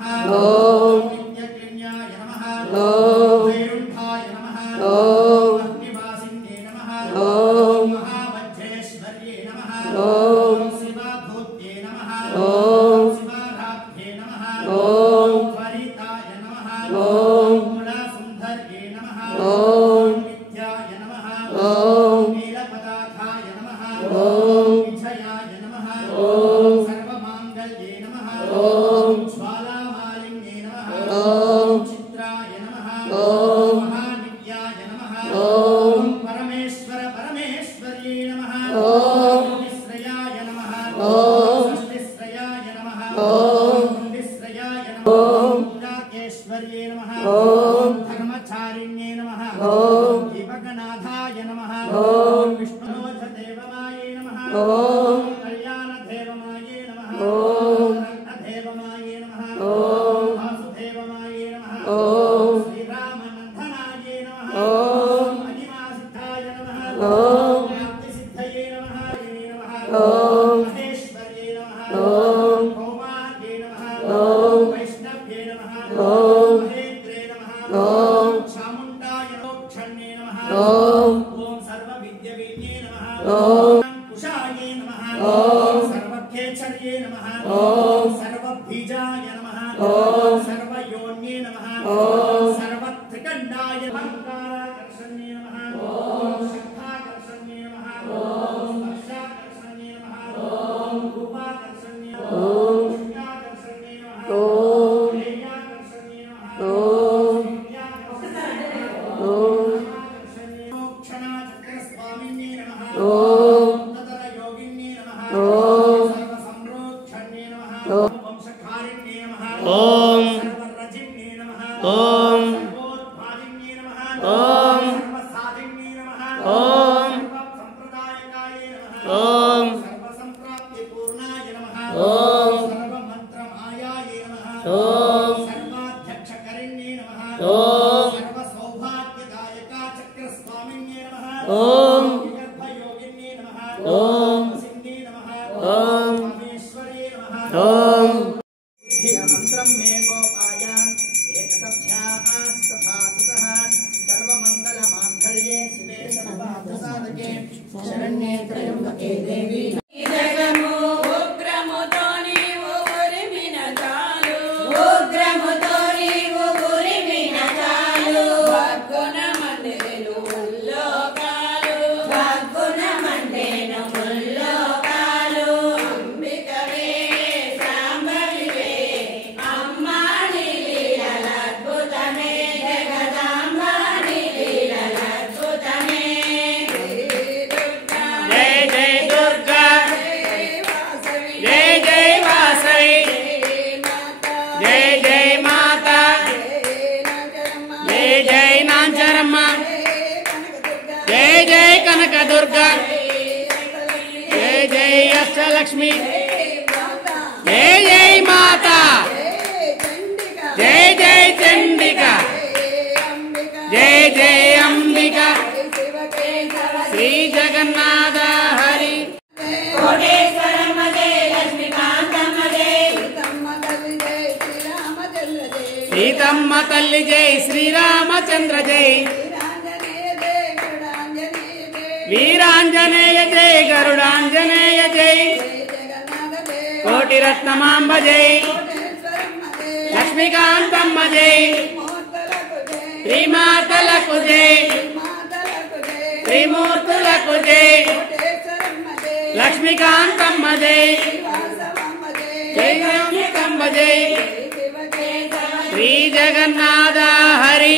ओम नित्यक्लिन्याय नमः ओम वैरुण्ठाय नमः ओम अग्निवासिन्ये नमः ओम महावज्रेश्वर्ये नमः ओम शिवाधूत्ये नमः ओम शिवाराध्ये नमः ओम त्वरिताय नमः ओम मूलासुन्धर्ये नमः ओम नित्याय नमः ओम नीलपदार्थाय नमः ओम विजयाय नमः ओम सर्वमाङ्गल्ये नमः ओम ज्वालामालिन्ये नमः ओम चित्राय नमः ओम महानित्याय नमः ओम परमेश्वर परमेश्वर्ये नमः ओम निश्रयाय नमः ओम सृष्टिश्रयाय नमः ओम निश्रयाय नमः ओम राकेश्वर्ये नमः ओम धर्मचारिण्ये नमः ओम दीपकनाथाय नमः ओम विष्णुदेवमाये नमः ओम कल्याणदेवमाये नमः ओम रत्नदेवमाये नमः ओम वासुदेवमाये नमः ओम श्रीरामनन्दनाय नमः ओम महिमासिद्धाय नमः ओम प्राप्तिसिद्धये नमः ओम महेश्वर्ये नमः ओम कौमार्ये नमः ओम वैष्णव्ये नमः ओम महेन्द्रे नमः ओम चामुण्डाय मोक्षण्ये नमः ओम ॐ सर्वविद्यविद्ये नमः ओम कुशाये नमः ओम सर्वखेचर्ये नमः ओम सर्वबीजाय नमः ओम सर्वयोन्ये नमः ओम सर्वत्रिकण्डाय अहङ्काराकर्षण्ये नमः शक्ताकर्षण्ये नमः स्पर्शाकर्षण्ये नमः रूपाकर्षण्ये नमः पुण्याकर्षण्ये नमः ध्येयाकर्षण्ये नमः ध्यायाकर्षण्ये मोक्षणाचक्रस्वामिन्ये नमः ततरयोगिन्ये नमः सर्वसम्प्रोक्षण्ये नमः वंशकारिण्ये नमः सर्वरजिन्ये नमः सर्वोत्पादिन्ये नमः सर्वसाधिन्ये नमः सर्वसम्प्रदायकाय नमः सर्वसम्प्राप्तिपूर्णाय नमः सर्वमन्त्रमायाय नमः सर्वाध्यक्षकरिण्ये नमः सर्वसौभाग्यदायकाचक्रस्वामिन्ये नमः विगर्भयोगिन्ये नमः सिन्धे नमः कामेश्वर्ये नमः मंत्रं मे गोपायान् एकसभ्यास्तथासुतः सर्वमङ्गलमाङ्गल्ये शिवे सर्वार्थसाधके शरण्ये त्र्यम्बके देवी दुर्गा जय जय अष्टलक्ष्मी जय जय माता जय जय चंडिका जय जय अंबिका श्री जगन्नाथ हरि कोटेश्वरम जय लक्ष्मीकांतम जय सीतम्म तल्ली जय श्रीरामचंद्र जय वीरांजनेय जय गरुडांजनेय जय कोटिरत्नमांब जय लक्ष्मीकांतम्म जय त्रिमातలకు जय त्रिमूर्తులకు जय लक्ष्मीकांतम्म जय जय गरुडांब जय श्री जगन्नाथ हरि